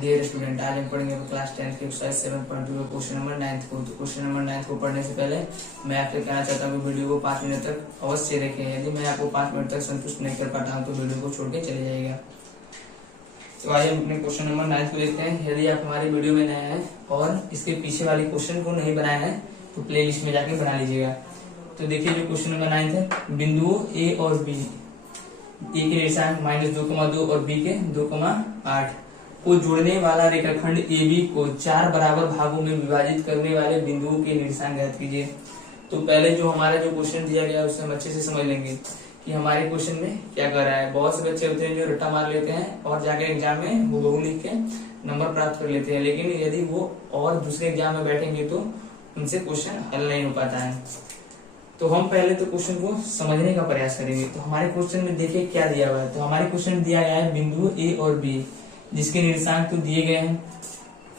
Dear student, आज हम पढ़ेंगे क्लास 10 के एक्सरसाइज 7.2 क्वेश्चन नंबर 9 को। तो क्वेश्चन नंबर 9 को पढ़ने से पहले मैं आपसे कहना चाहता हूँ कि वीडियो को 5 मिनट तक अवश्य देखें। यदि मैं आपको 5 मिनट तक संतुष्ट नहीं कर पाता हूँ तो वीडियो को छोड़ के चले जाएगा। तो आइए हम अपने क्वेश्चन नंबर 9 को देखते हैं। यदि आप हमारे वीडियो में नए हैं और इसके पीछे वाले क्वेश्चन को नहीं बनाए हैं तो प्ले लिस्ट में जाके बना लीजिएगा। तो देखिए जो क्वेश्चन नंबर 9 है, बिंदुओं ए और बी, ए के निर्देशांक -2,2 और बी के 2,8 को जोड़ने वाला रेखाखंड AB को 4 बराबर भागों में विभाजित करने वाले बिंदुओं के निर्देशांक ज्ञात कीजिए। तो पहले जो हमारा जो क्वेश्चन दिया गया है उसे हम अच्छे से समझ लेंगे कि हमारे क्वेश्चन में क्या कर रहा है। बहुत से बच्चे होते हैं जो रट्टा मार लेते हैं और जाके एग्जाम में वो बहु लिख के नंबर प्राप्त कर लेते हैं, लेकिन यदि वो और दूसरे एग्जाम में बैठेंगे तो उनसे क्वेश्चन हल नहीं हो पाता है। तो हम पहले तो क्वेश्चन को समझने का प्रयास करेंगे। तो हमारे क्वेश्चन में देखिए क्या दिया हुआ है। तो हमारे क्वेश्चन में दिया गया है बिंदु ए और बी जिसके निर्देशांक तो दिए गए हैं।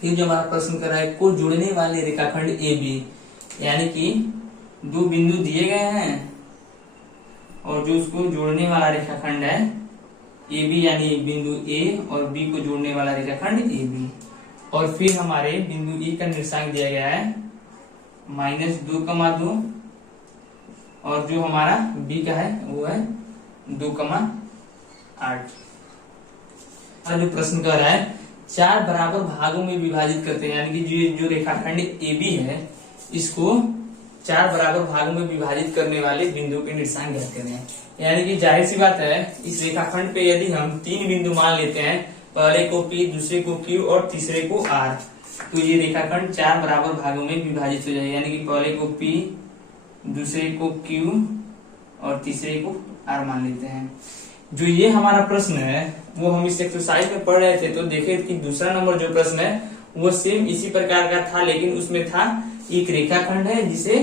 फिर जो हमारा प्रश्न कर रहा है को जोड़ने वाले रेखाखंड ए बी, यानी कि दो बिंदु दिए गए हैं और जो उसको जोड़ने वाला रेखाखंड है ए बी, यानी बिंदु ए और बी को जोड़ने वाला रेखाखंड ए बी। और फिर हमारे बिंदु ए का निर्देशांक दिया गया है -2,2 और जो हमारा बी का है वो है 2,8। जो प्रश्न कर रहा है 4 बराबर भागों में विभाजित करते हैं, यानी कि जो रेखाखंड AB है इसको 4 बराबर भागों में विभाजित करने वाले बिंदु के निर्देशांक ज्ञात करने हैं। यानी कि जाहिर सी बात है इस रेखाखंड पे यदि हम 3 बिंदु मान लेते हैं, पहले को P, दूसरे को Q और तीसरे को R, तो ये रेखाखंड 4 बराबर भागों में विभाजित हो जाएगा। यानी कि पहले को P, दूसरे को Q और तीसरे को R मान लेते हैं। जो ये हमारा प्रश्न है वो हम इस एक्सरसाइज में पढ़ रहे थे, तो देखे कि दूसरा नंबर जो प्रश्न है वो सेम इसी प्रकार का था, लेकिन उसमें था एक रेखाखंड है जिसे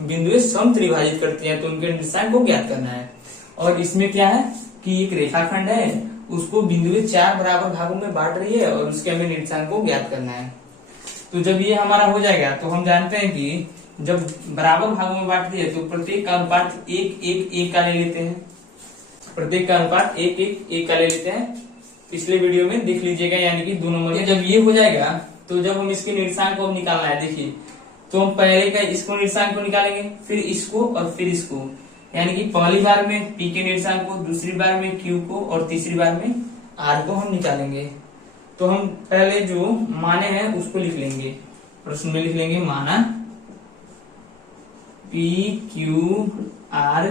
बिंदुएं समत्रिभाजित करती हैं तो उनके निर्देशांक को ज्ञात करना है। और इसमें क्या है कि एक रेखाखंड है उसको बिंदुएं 4 बराबर भागों में बांट रही है और उसके हमें निर्देशांक को ज्ञात करना है। तो जब ये हमारा हो जाएगा तो हम जानते हैं कि जब बराबर भागों में बांट दिए तो प्रत्येक का अनुपात 1-1-1 का ले लेते हैं। प्रत्येक का अनुपात 1-1-1 का ले लेते हैं। पिछले वीडियो में देख लीजिएगा, यानी कि 2 नंबर। जब ये हो जाएगा तो जब हम इसके निर्देशांक को निकालना है, देखिए तो हम पहले का इसको निर्देशांक को निकालेंगे, फिर इसको और फिर इसको, यानी कि पहली बार में P के निर्देशांक को, दूसरी बार में Q को और तीसरी बार में R को हम निकालेंगे। तो हम पहले जो माने हैं उसको लिख लेंगे, प्रश्न में लिख लेंगे माना P Q R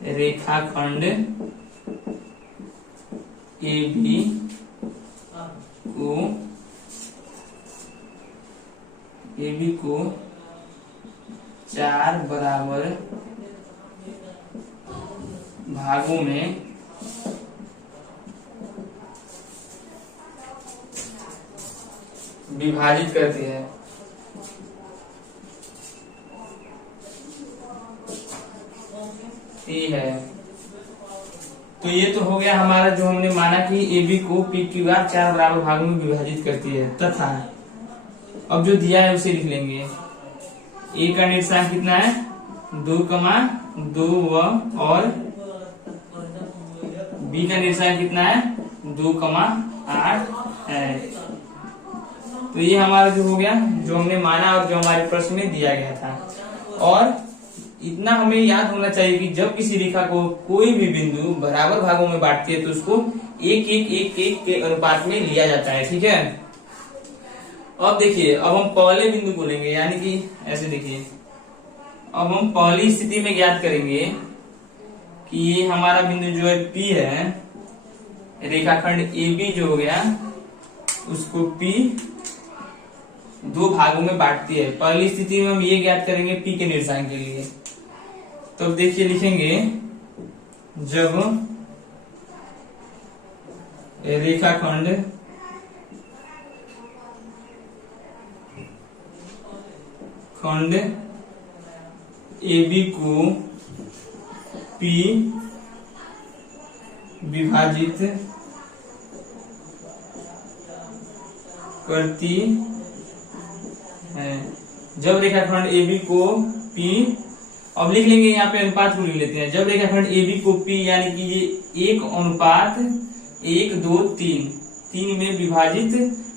रेखाखंड AB को 4 बराबर भागों में विभाजित करती है। ठीक है, तो ये तो हो गया हमारा जो हमने माना कि AB को PQR 4 बराबर भागों में विभाजित करती है। तथा अब जो दिया है उसे लिख लेंगे। A का निर्देशांक कितना है 2,2 और B का निर्देशांक कितना है 2,8 है। तो ये हमारा जो हो गया जो हमने माना और जो हमारे प्रश्न में दिया गया था। और इतना हमें याद होना चाहिए कि जब किसी रेखा को कोई भी बिंदु बराबर भागों में बांटती है तो उसको 1-1-1-1 के अनुपात में लिया जाता है। ठीक है, अब देखिए अब हम पहले बिंदु को लेंगे, यानी कि ऐसे देखिए अब हम पहली स्थिति में ज्ञात करेंगे कि ये हमारा बिंदु जो है P है, रेखाखंड AB जो हो गया उसको P 2 भागों में बांटती है। पहली स्थिति में हम ये ज्ञात करेंगे P के निर्देशांक के लिए। तो अब देखिए लिखेंगे जब रेखाखंड AB को P विभाजित करती है। जब रेखाखंड AB को P, अब लिख लेंगे यहाँ पे अनुपात को लिख लेते हैं। जब रेखाखंड AB को P यानी कि ये 1:1, 2, 3 3 में विभाजित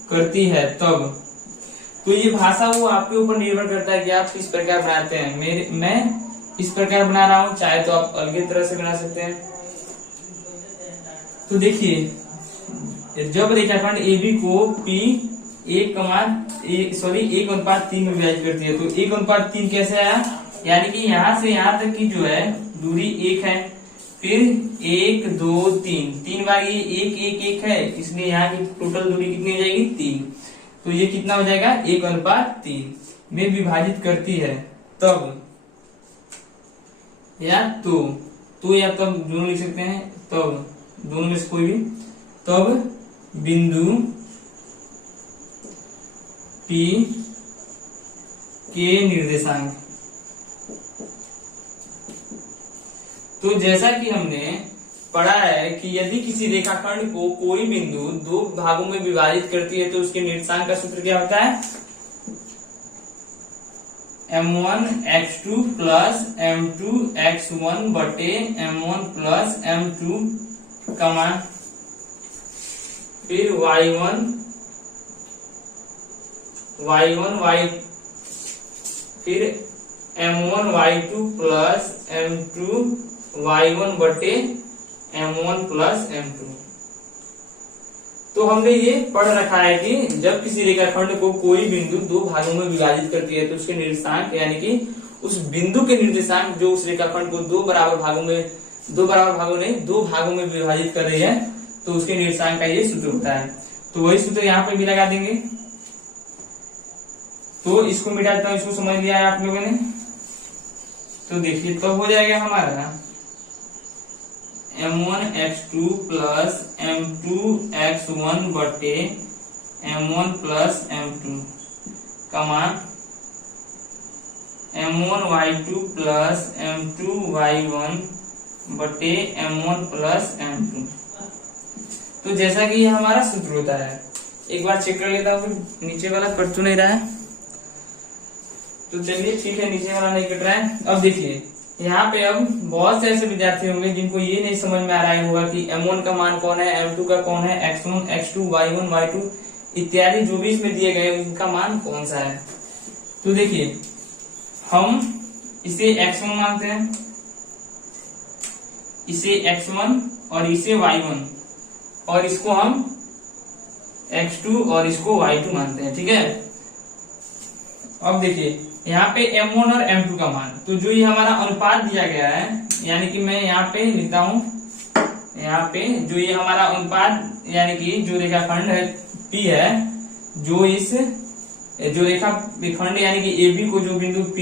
करती है तब। तो ये भाषा वो आपके ऊपर निर्भर करता है कि आप किस प्रकार बनाते हैं। मैं इस प्रकार बना रहा हूं, चाहे तो आप अलग तरह से बना सकते हैं। तो देखिए, जब रेखाखंड AB को P 1:3 में विभाजित करती है, तो 1:3 कैसे आया, यानी कि यहाँ से यहाँ तक की जो है दूरी 1 है, फिर 1 2 3 बार ये 1 1 1 है, इसलिए यहाँ की टोटल दूरी कितनी हो जाएगी 3। तो ये कितना हो जाएगा 1:3 में विभाजित करती है तब, या तो या तब दोनों लिख सकते हैं, तब दोनों में से कोई भी, तब बिंदु P के निर्देशांक। तो जैसा कि हमने पढ़ा है कि यदि किसी रेखाखंड को कोई बिंदु 2 भागों में विभाजित करती है तो उसके निर्देशांक का सूत्र क्या होता है, m1x2 प्लस m2x1 बटे m1 प्लस m2 कमा फिर y1 फिर m1 y2 plus m2 y1 बटे m1 प्लस m2। तो हमने ये पढ़ रखा है कि जब किसी रेखाखंड को कोई बिंदु 2 भागों में विभाजित करती है तो उसके निर्देशांक, यानी कि उस बिंदु के निर्देशांक जो उस रेखाखंड को 2 भागों में विभाजित कर रही है, तो उसके निर्देशांक का ये सूत्र होता है। तो वही सूत्र यहाँ पे भी लगा देंगे। तो इसको मिटा देता हूं, इसको समझ लिया है आप लोगों ने। तो देखिए, तो हो जाएगा हमारा m1x2 प्लस m2x1 बटे m1 प्लस m2 कमा m1y2 प्लस m2y1 बटे m1 प्लस m2। तो जैसा कि ये हमारा सूत्र होता है, एक बार चेक कर लेता हूँ, नीचे वाला कट तो नहीं रहा है। तो चलिए ठीक है, नीचे वाला नहीं कट रहा है। अब देखिए, यहाँ पे अब बहुत से ऐसे विद्यार्थी होंगे जिनको ये नहीं समझ में आ रहा होगा कि m1 का मान कौन है, m2 का कौन है, x1 x2 y1 y2 इत्यादि जो भी इसमें दिए गए उनका मान कौन सा है। तो देखिए, हम इसे x1 मानते हैं, इसे x1 और इसे y1, और इसको हम x2 और इसको y2 मानते हैं, ठीक है। अब देखिए, यहाँ पे m1 और m2 का मान, तो जो ये हमारा अनुपात दिया गया है, यानी कि मैं यहाँ पे लिखता हूँ, यहाँ पे जो ये हमारा अनुपात, यानी कि जो रेखाखंड है P है, जो रेखाखंड यानी कि AB को जो बिंदु P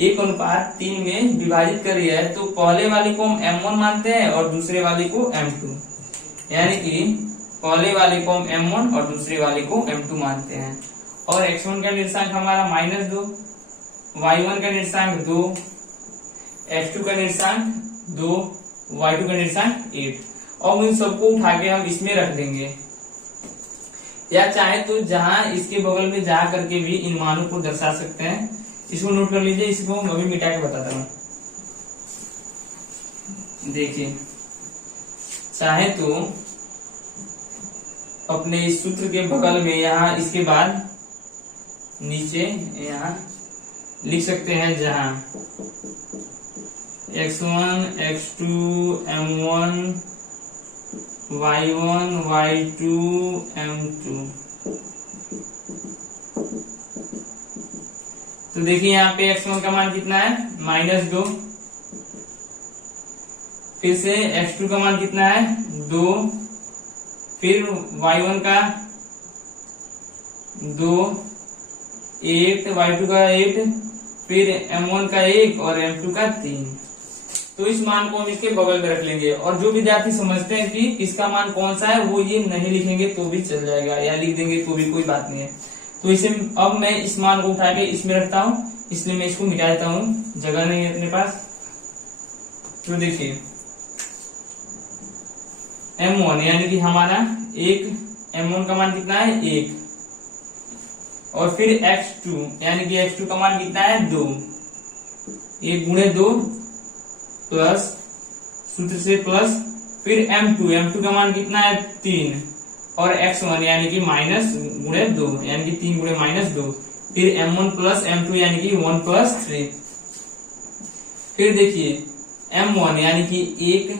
1:3 में विभाजित कर रही है, तो पहले वाले को हम m1 मानते हैं और दूसरे वाले को m2, यानी कि पहले वाले को हम m1 और दूसरे वाले को m2 मानते हैं। और x1 का निर्देशांक हमारा -2, y1 का निर्देशांक 2, x2 का निर्देशांक 2, y2 का निर्देशांक 8। और इन सबको उठा के हम इसमें रख देंगे, या चाहे तो जहां इसके बगल में जा करके भी इन मानों को दर्शा सकते हैं। इसको नोट कर लीजिए, इसको हम अभी मिटा के बताता हूँ। देखिए, चाहे तो अपने इस सूत्र के बगल में यहाँ इसके बाद नीचे यहाँ लिख सकते हैं, जहां x1 x2 m1 y1 y2 m2। तो देखिए, यहाँ पे x1 का मान कितना है -2, फिर से x2 का मान कितना है 2, फिर y1 का 2, 8, y2 का 8, फिर m1 का 1 और m2 का 3। तो इस मान को हम इसके बगल में रख लेंगे। और जो विद्यार्थी समझते हैं कि इसका मान कौन सा है, वो ये नहीं लिखेंगे तो भी चल जाएगा, या लिख देंगे तो भी कोई बात नहीं है। तो इसे अब मैं इस मान को उठा के इसमें रखता हूँ, इसलिए मैं इसको मिटा देता हूँ, जगह नहीं है अपने पास। तो देखिए, m1 यानी कि हमारा m1 का मान कितना है 1, और फिर x2 यानी कि x2 का मान कितना है 2, 1 गुणे 2 प्लस सूत्र से प्लस, फिर m2 का मान कितना है 3, और x1 यानी कि माइनस गुणे 2 यानी कि 3 गुणे माइनस 2, फिर m1 प्लस m2 यानी कि 1 प्लस 3। फिर देखिए m1 यानी कि 1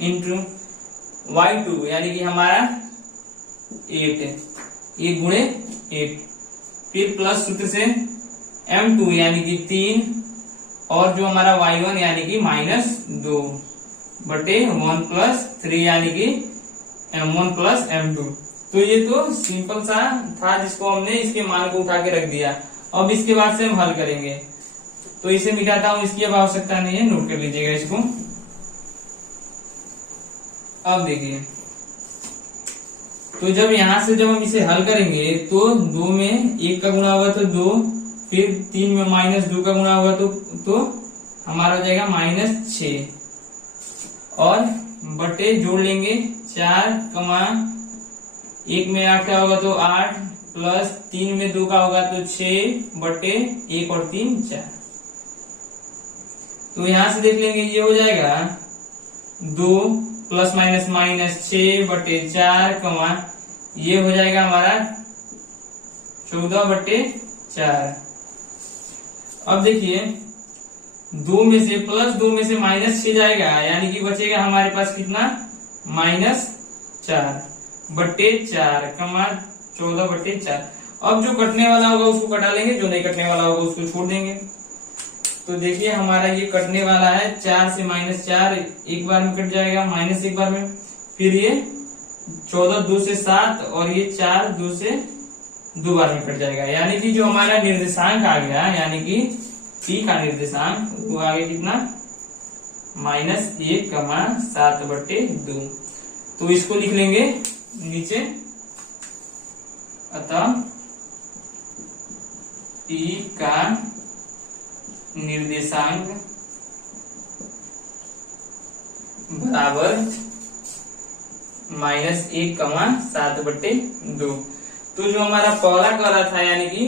इंटू y2 यानी कि हमारा 8 है, 1 गुणे 8, फिर प्लस सूत्र से m2 यानी कि 3 और जो हमारा y1 यानी कि माइनस 2 बटे 1 प्लस 3 यानी कि m1 प्लस m2। तो ये तो सिंपल सा था जिसको हमने इसके मान को उठा के रख दिया। अब इसके बाद से हम हल करेंगे, तो इसे मिटाता हूं, इसकी अब आवश्यकता नहीं है, नोट कर लीजिएगा इसको। अब देखिए, तो जब यहां से जब हम इसे हल करेंगे तो 2 में 1 का गुणा होगा तो 2, फिर 3 में माइनस 2 का गुणा होगा तो हमारा हो जाएगा माइनस 6, और बटे जोड़ लेंगे 4, 1 में 8 का होगा तो 8, प्लस 3 में 2 का होगा तो 6 बटे 1 और 3 4। तो यहां से देख लेंगे, ये हो जाएगा 2 प्लस माइनस माइनस 6 बटे 4, ये हो जाएगा हमारा 14 बटे 4। अब देखिए 2 में से प्लस 2 में से माइनस 6 जाएगा, यानी कि बचेगा हमारे पास कितना, माइनस 4 बटे 4, 14 बटे 4। अब जो कटने वाला होगा उसको कटा लेंगे, जो नहीं कटने वाला होगा उसको छोड़ देंगे। तो देखिए हमारा ये कटने वाला है, 4 से माइनस 4 एक बार में कट जाएगा, माइनस एक बार में, फिर ये 14 2 से 7 और ये 4 2 से 2 बार में कट जाएगा, यानी कि जो हमारा निर्देशांक आ गया, यानी कि p का निर्देशांक वो आ गया कितना, -1, 7 बटे 2। तो इसको लिख लेंगे नीचे, अतः p का निर्देशांक बराबर -1, 7 बटे 2। तो जो हमारा पहला कह रहा था, यानी कि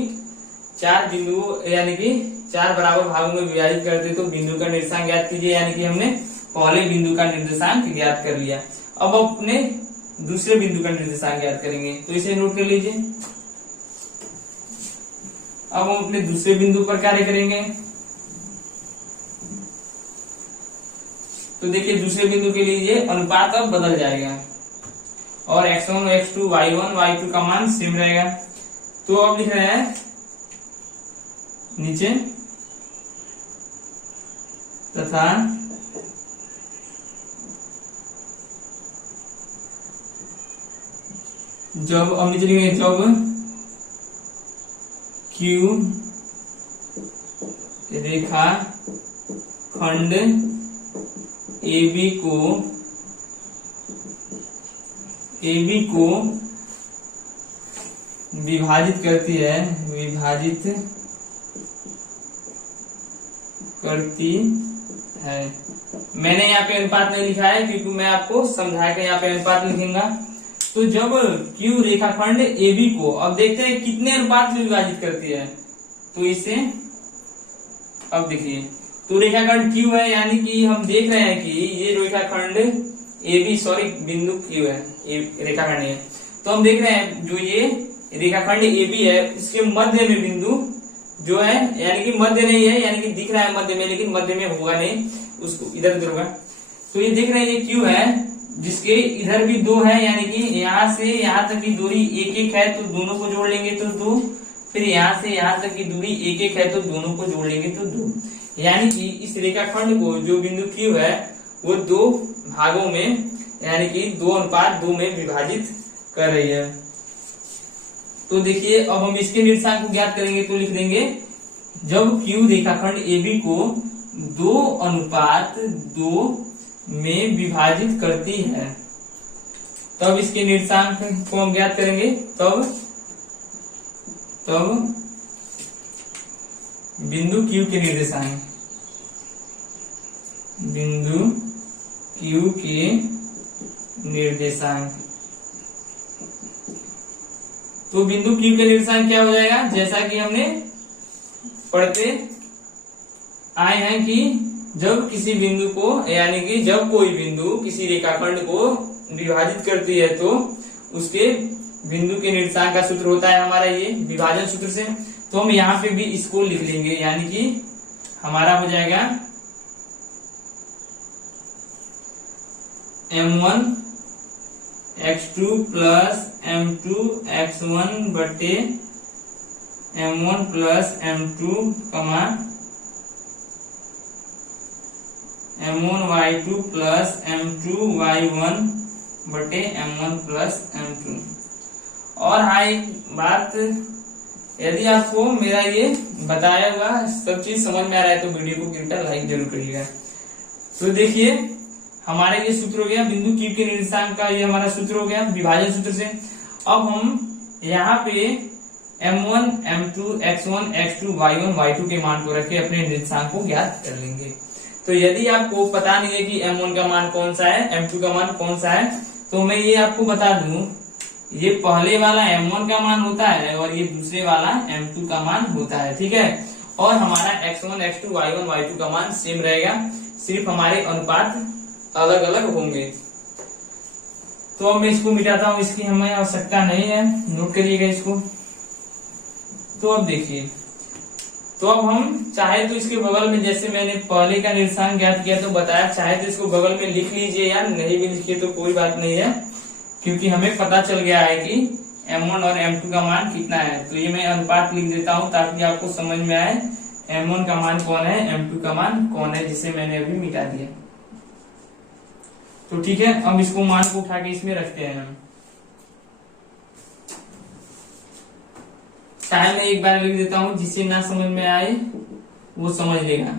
4 बिंदु यानी कि 4 बराबर भागों में विभाजित करते तो बिंदु का निर्देशांक ज्ञात कीजिए, यानी कि हमने पहले बिंदु का निर्देशांक ज्ञात कर लिया। अब अपने दूसरे बिंदु का निर्देशांक ज्ञात करेंगे, तो इसे नोट कर लीजिए। अब हम अपने दूसरे बिंदु पर कार्य करेंगे। तो देखिए दूसरे बिंदु के लिए ये अनुपात अब बदल जाएगा, और x1, x2, y1, y2 का मान सेम रहेगा। तो अब लिख रहे हैं नीचे, तथा जब, अब नीचे लिखेंगे, जब Q रेखा खंड AB को विभाजित करती है, मैंने यहाँ पे अनुपात नहीं लिखा है क्योंकि मैं आपको समझाया कि यहाँ पे अनुपात लिखूंगा। तो जब Q रेखाखंड AB को, अब देखते हैं कितने अनुपात में विभाजित करती है, तो इसे अब देखिए, तो रेखाखंड Q है, यानी कि हम देख रहे हैं कि ये रेखाखंड AB, सॉरी बिंदु Q है, रेखाखंड है, तो हम देख रहे हैं जो ये रेखाखंड AB है इसके मध्य में बिंदु जो है, यानी कि मध्य नहीं है, यानी कि दिख रहा है मध्य में, लेकिन मध्य में होगा नहीं, उसको इधर उधर होगा। तो ये देख रहे हैं ये Q है, जिसके इधर भी 2 है, यानी कि यहाँ से यहाँ तक की दूरी 1 1 है, तो दोनों को जोड़ लेंगे तो 2, फिर यहाँ से यहाँ तक की दूरी 1 1 है, तो दोनों को जोड़ लेंगे तो 2, यानी कि इस रेखाखंड को जो बिंदु Q है वो 2 भागों में, यानी कि 2:2 में विभाजित कर रही है। तो देखिए अब हम इसके निर्देशांक को ज्ञात करेंगे, तो लिख देंगे जब Q रेखाखंड AB को 2:2 में विभाजित करती है, तब इसके निर्देशांक को हम ज्ञात करेंगे। तब बिंदु Q के निर्देशांक, बिंदु Q के निर्देशांक, तो बिंदु Q के निर्देशांक क्या हो जाएगा, जैसा कि हमने पढ़ते आए हैं कि जब किसी बिंदु को, यानी कि जब कोई बिंदु किसी रेखाखंड को विभाजित करती है तो उसके बिंदु के निर्देशांक का सूत्र होता है हमारा ये विभाजन सूत्र से। तो हम यहाँ पे भी इसको लिख लेंगे, यानी कि हमारा हो जाएगा m1 x2 plus m2 x1 बटे m1 प्लस m2 कमा m1 y2 plus m2 y1 बटे m1 प्लस m2। और हाँ एक बात, यदि आपको मेरा ये बताया हुआ सब चीज समझ में आ रहा है तो वीडियो को कृपया लाइक जरूर करिएगा। तो देखिए हमारा ये सूत्र हो गया बिंदु Q के निर्देशांक का, ये हमारा सूत्र हो गया विभाजन सूत्र से। अब हम यहाँ पे m1 m2 x1 x2 y1 y2 के मान को रख के अपने निर्देशांक को ज्ञात कर लेंगे। तो यदि आपको पता नहीं है कि m1 का मान कौन सा है, m2 का मान कौन सा है, तो मैं ये आपको बता दूं, ये पहले वाला m1 का मान होता है और ये दूसरे वाला m2 का मान होता है, ठीक है। और हमारा x1 x2 y1 y2 का मान सेम रहेगा, सिर्फ हमारे अनुपात अलग अलग होंगे। तो अब मैं इसको मिटाता हूँ, इसकी हमें आवश्यकता नहीं है, नोट करिएगा इसको। तो अब देखिए, तो अब हम चाहे तो इसके बगल में, जैसे मैंने पहले का निर्देशांक ज्ञात किया तो बताया, चाहे तो इसको बगल में लिख लीजिए या नहीं भी लिखिए तो कोई बात नहीं है, क्योंकि हमें पता चल गया है कि m1 और m2 का मान कितना है। तो ये मैं अनुपात लिख देता हूँ ताकि आपको समझ में आए m1 का मान कौन है, m2 का मान कौन है, जिसे मैंने अभी मिटा दिया। तो ठीक है, अब इसको मान को उठा के इसमें रखते हैं हम। चाहे मैं एक बार लिख देता हूं, जिसे ना समझ में आए वो समझ लेगा।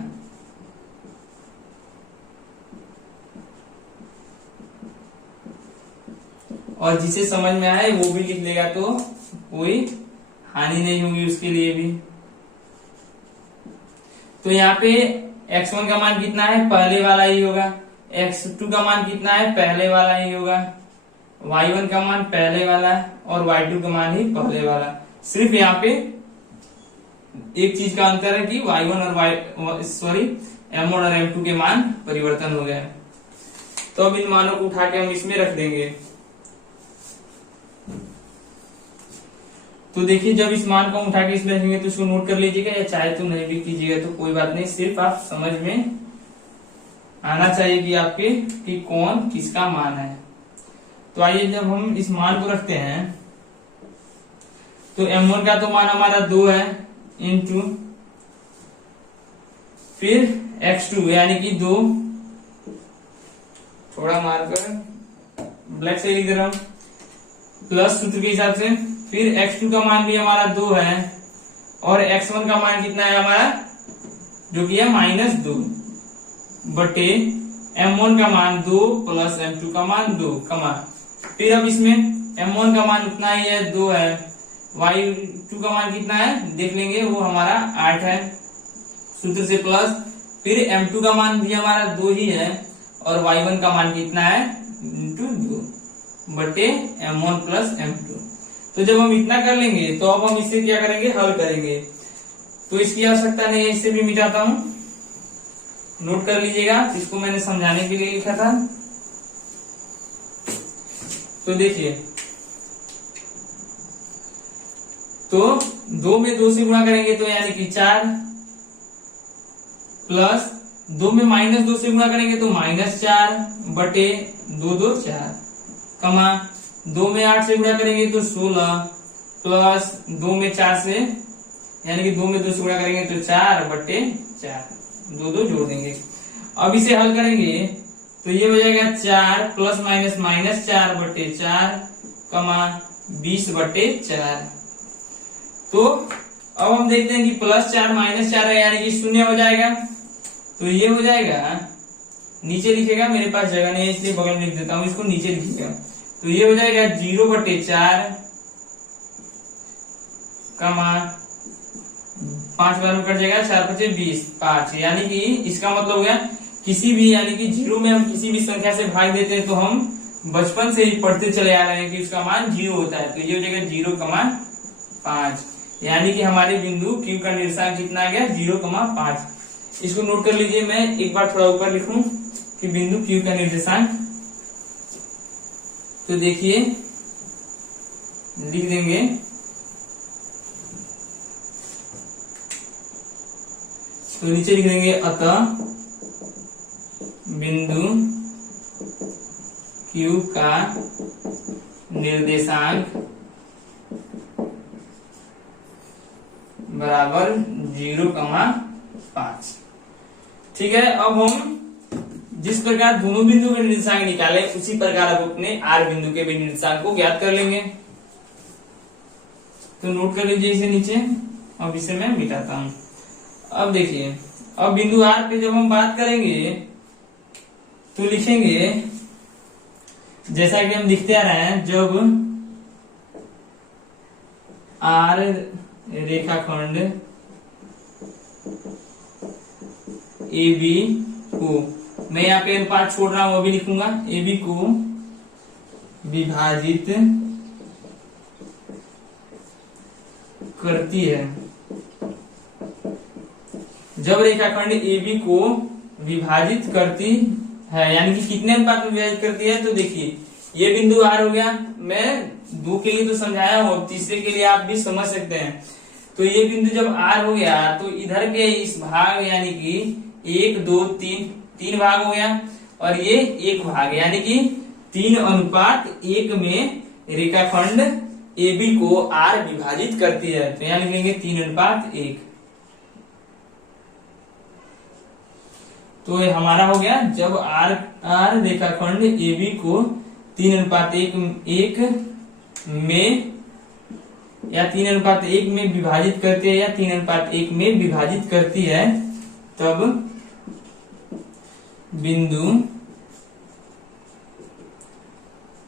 और जिसे समझ में आए वो भी लिख लेगा, तो कोई हानि नहीं होगी उसके लिए भी। तो यहाँ पे x1 का मान कितना है, पहले वाला ही होगा। x2 का मान कितना है, पहले वाला ही होगा। y1 का मान पहले वाला और y2 का मान ही पहले वाला। सिर्फ यहाँ पे एक चीज का अंतर है कि m1 और m2 के मान परिवर्तन हो गए। तो अब इन मानों को उठा के हम इसमें रख देंगे। तो देखिए, जब इस मान को उठा के इसमें रखेंगे तो इसको नोट कर लीजिएगा, या चाहे तो नहीं भी कीजिएगा तो कोई बात नहीं, सिर्फ आप समझ में आना चाहिए कि आपके कि कौन किसका मान है। तो आइए, जब हम इस मान को रखते हैं तो m1 का तो मान हमारा 2 है, इंटू फिर x2 यानी कि 2, थोड़ा मारकर ब्लैक से लिख दे रहा हूं, प्लस सूत्र के हिसाब से। फिर x2 का मान भी हमारा 2 है और x1 का मान कितना है हमारा, जो कि है -2 बटे m1 का मान 2 प्लस m2 का मान 2 कमा। फिर अब इसमें m1 का मान उतना ही है, 2 है। y2 का मान कितना है देख लेंगे, वो हमारा 8 है सूत्र से, प्लस फिर m2 का मान भी हमारा 2 ही है और y1 का मान कितना है इंटू 2 बटे m1 प्लस m2। तो जब हम इतना कर लेंगे तो अब हम इसे क्या करेंगे, हल करेंगे। तो इसकी आवश्यकता नहीं है, इसे भी मिटाता हूं, नोट कर लीजिएगा, इसको मैंने समझाने के लिए लिखा था। तो देखिए, तो 2 में 2 से गुणा करेंगे तो यानी कि 4, प्लस 2 में -2 से गुणा करेंगे तो -4 बटे 2 2 4 कमा 2 में 8 से गुणा करेंगे तो 16 प्लस 2 में 4 से यानी कि 2 में 2 से गुणा करेंगे तो 4 बटे 4, 2 2 जोड़ देंगे। अब इसे हल करेंगे तो ये हो जाएगा 4 प्लस माइनस -4 बटे 4 कमा 20 बटे 4। तो अब हम देखते हैं कि +4 -4 है यानी कि 0 हो जाएगा। तो ये हो जाएगा, नीचे लिखेगा, मेरे पास जगह नहीं है इसलिए बगल में लिख देता हूं, इसको नीचे लिखिएगा। तो ये हो जाएगा 0 बटे 4 कमा 5 बार में कट जाएगा, 4 बचे 20 5, यानी कि इसका मतलब हो गया किसी भी, यानी कि 0 में हम किसी भी संख्या से भाग देते हैं तो हम बचपन से ही पढ़ते चले आ रहे हैं कि उसका मान 0 होता है। तो ये हो जाएगा 0,5, यानी कि हमारे बिंदु Q का निर्देशांक कितना आ गया 0,5। इसको नोट कर लीजिए, मैं एक बार थोड़ा ऊपर लिखूं कि बिंदु Q का निर्देशांक। तो देखिए लिख देंगे तो नीचे लिख देंगे अतः बिंदु Q का निर्देशांक बराबर 0,5। ठीक है, अब हम जिस प्रकार दोनों बिंदु के निर्देशांक निकाले उसी प्रकार अब अपने R बिंदु के भी निर्देशांक को ज्ञात कर लेंगे। तो नोट कर लीजिए इसे नीचे, अब इसे मैं मिटाता हूं। अब देखिए, अब बिंदु R पे जब हम बात करेंगे तो लिखेंगे जैसा कि हम लिखते आ रहे हैं, जब R रेखाखंड AB को, मैं यहाँ पे अनुपात छोड़ रहा हूं वो भी लिखूंगा, AB को विभाजित करती है। जब रेखाखंड AB को विभाजित करती है, यानी कि कितने अनुपात में विभाजित करती है, तो देखिए ये बिंदु R हो गया, मैं 2 के लिए तो समझाया हूं, तीसरे के लिए आप भी समझ सकते हैं। तो ये बिंदु जब R हो गया तो इधर के इस भाग यानी कि 1 2 3 भाग हो गया, और ये 1 भाग यानी कि 3:1 में रेखाखंड AB को R विभाजित करती है। तो यहाँ लिखेंगे 3:1। तो ये हमारा हो गया, जब R रेखाखंड AB को 3:1 में या 3:1 में विभाजित करती है या 3:1 में विभाजित करती है, तब बिंदु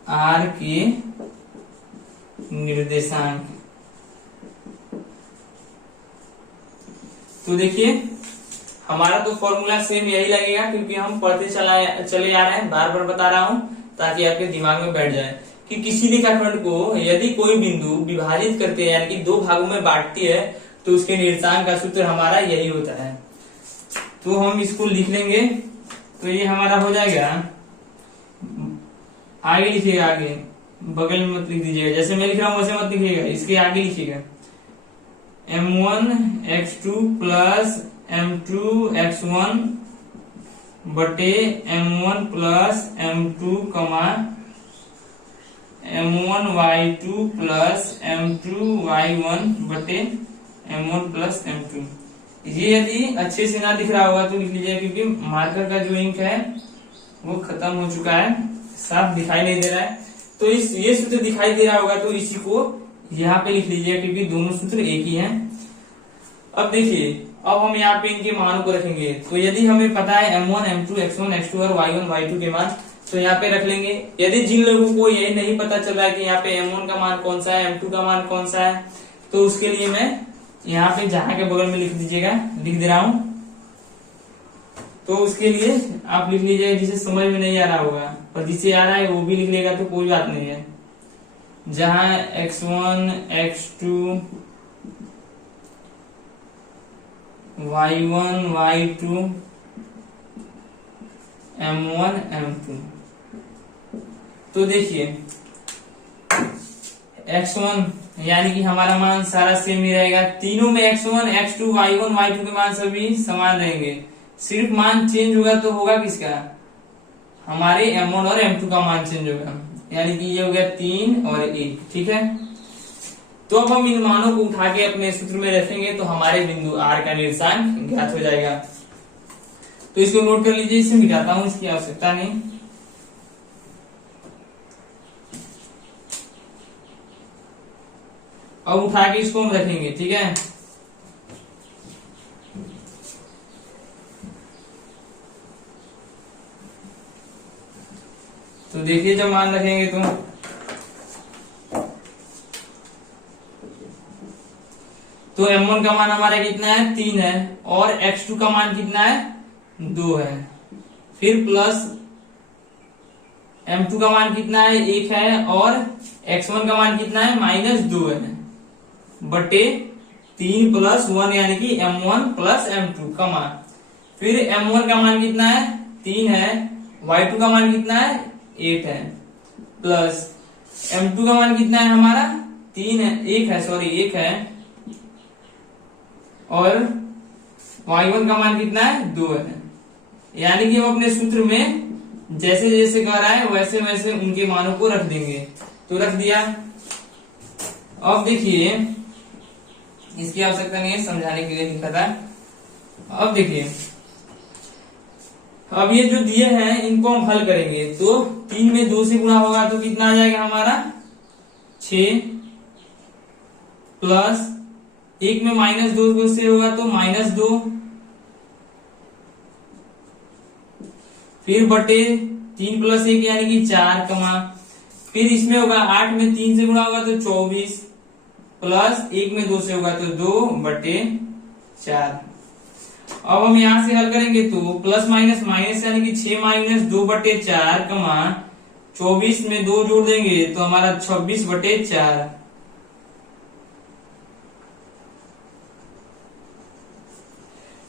R के निर्देशांक, तो देखिए हमारा तो फॉर्मूला सेम यही लगेगा, क्योंकि हम पढ़ते चले आ रहे हैं, बार बार बता रहा हूं ताकि आपके दिमाग में बैठ जाए कि किसी रेखाखंड को यदि कोई बिंदु विभाजित करते हैं यानी कि 2 भागों में बांटती है तो उसके निर्देशांक का सूत्र हमारा यही होता है। तो हम इसको लिख लेंगे, तो ये हमारा हो जाएगा, आगे लिखिएगा, आगे बगल में मत लिख दीजिएगा, जैसे मैं लिख रहा हूं वैसे मत लिखिएगा, इसके आगे लिखिएगा M1x2 प्लस M2x1 बटे M1 plus M2 M1y2 plus M2y1 बटे M1 प्लस M2। ये यदि अच्छे से ना दिख रहा होगा तो लिख लीजिए, क्योंकि मार्कर का जो इंक है वो खत्म हो चुका है, साफ दिखाई नहीं दे रहा है। तो ये सूत्र दिखाई दे रहा होगा तो इसी को यहाँ पे लिख लीजिए, क्योंकि दोनों सूत्र एक ही हैं। अब देखिए, अब हम यहाँ पे इनके मान को रखेंगे। तो यदि हमें पता है M1, M2, X1, X2 और Y1, Y2 के मान, तो यहाँ पे रख लेंगे। यदि जिन लोगों को यही नहीं पता चल रहा है कि यहाँ पे M1 का मान कौन सा है, M2 का मान कौन सा है, तो उसके लिए मैं यहाँ पे जहां के बगल में लिख दीजिएगा, लिख दे रहा हूं। तो उसके लिए आप लिख लीजिएगा जिसे समझ में नहीं आ रहा होगा, पर जिसे आ रहा है वो भी लिख लेगा तो कोई बात नहीं है। जहां X1, X2, Y1, Y2, M1, M2। तो देखिए X1 यानी कि हमारा मान सारा सेम ही रहेगा, तीनों में X1, X2, Y1, Y2 के मान सभी समान रहेंगे, सिर्फ मान चेंज होगा तो होगा किसका, हमारे M1 और M2 का मान चेंज होगा, यानी कि ये हो गया 3 और 1। ठीक है, तो अब हम इन मानों को उठा के अपने सूत्र में रखेंगे तो हमारे बिंदु R का निर्देशांक ज्ञात हो जाएगा। तो इसको नोट कर लीजिए, इसे मिटाता हूं, इसकी आवश्यकता नहीं। अब उठा के इसको हम रखेंगे। ठीक है, तो देखिए जब मान रखेंगे तो M1 का मान हमारा कितना है, 3 है, और X2 का मान कितना है, 2 है, फिर प्लस M2 का मान कितना है, 1 है, और X1 का मान कितना है, -2 है, बटे 3 + 1 यानी कि M1 प्लस M2 का मान। फिर M1 का मान कितना है, 3 है, Y2 का मान कितना है, 8 है, प्लस M2 का मान कितना है हमारा, 3 है, 1 है, सॉरी 1 है, और y1 का मान कितना है, 2 है। यानी कि हम अपने सूत्र में जैसे जैसे कह रहा है वैसे वैसे उनके मानों को रख देंगे। तो रख दिया। अब देखिए, इसकी आवश्यकता नहीं है, समझाने के लिए लिखा था। अब देखिए, अब ये जो दिए हैं इनको हम हल करेंगे। तो 3 में 2 से गुणा होगा तो कितना आ जाएगा हमारा, 6, प्लस 1 में -2 से होगा तो -2, फिर बटे 3 + 1 यानी कि 4, कमा फिर इसमें होगा 8 में 3 से गुणा होगा तो 24, प्लस 1 में 2 से होगा तो 2/4। अब हम यहां से हल करेंगे तो प्लस माइनस माइनस यानी कि 6 - 2/4, कमा 24 में 2 जोड़ देंगे तो हमारा 26/4।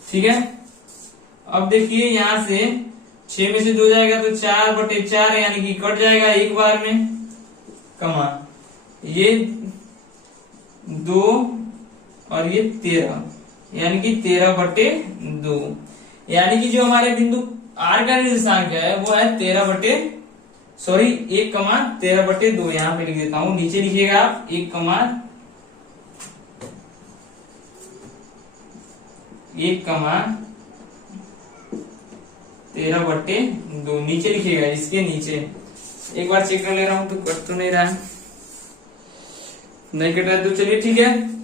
ठीक है। अब देखिए, यहां से 6 में से 2 जाएगा तो 4/4 यानी कि कट जाएगा एक बार में, कमा ये 2 और ये 13 यानी कि 13/2। यानी कि जो हमारे बिंदु R का निर्देशांक है वो है 1/13/2। यहां पे लिख देता हूं, नीचे लिखिएगा आप 1,13/2 नीचे लिखिएगा, इसके नीचे। एक बार चेक कर ले रहा हूं तो कट तो नहीं रहा है, नहीं कट रहा है तो चलिए ठीक है।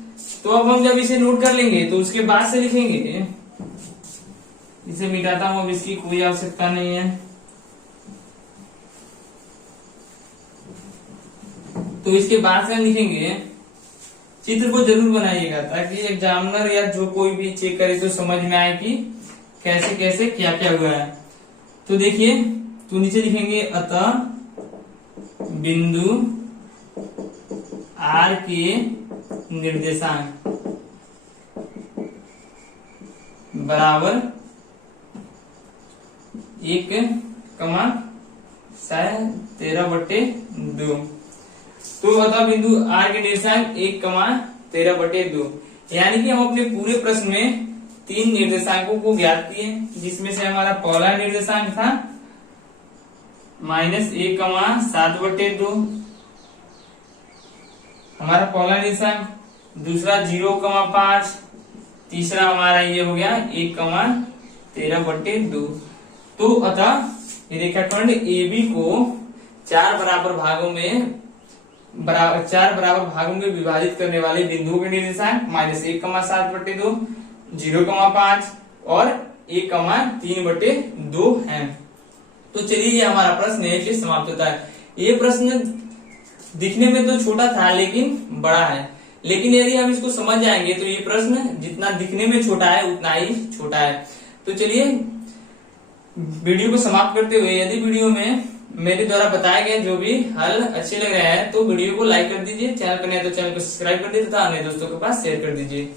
तो अब हम जब इसे नोट कर लेंगे तो उसके बाद से लिखेंगे। इसे मिटाता हूं, अब इसकी कोई आवश्यकता नहीं है। तो इसके बाद से हम लिखेंगे, चित्र को जरूर बनाइएगा ताकि एग्जामिनर या जो कोई भी चेक करे तो समझ में आए कि कैसे कैसे क्या क्या हुआ है। तो देखिए, तो नीचे लिखेंगे, अतः बिंदु R के निर्देशांक बराबर 1,13/2। तो अतः बिंदु R के निर्देशांक 1,13/2। यानी कि हम अपने पूरे प्रश्न में 3 निर्देशांकों को ज्ञात किए, जिसमें से हमारा पहला निर्देशांक था -1,7/2, हमारा पहला निर्देशांक, दूसरा 0,5, तीसरा हमारा ये हो गया 1,13/2। तो अतः रेखाखंड AB को 4 बराबर भागों में विभाजित करने वाले बिंदुओं के निर्देशांक -1,7/2, 0,5 और 1,3/2 है। तो चलिए, ये हमारा प्रश्न है समाप्त होता है। ये प्रश्न दिखने में तो छोटा था लेकिन बड़ा है, लेकिन यदि हम इसको समझ जाएंगे तो ये प्रश्न जितना दिखने में छोटा है उतना ही छोटा है। तो चलिए, वीडियो को समाप्त करते हुए, यदि वीडियो में मेरे द्वारा बताए गए जो भी हल अच्छे लग रहे हैं तो वीडियो को लाइक कर दीजिए, चैनल पर नए तो चैनल को सब्सक्राइब कर दीजिए तथा अन्य दोस्तों के पास शेयर कर दीजिए।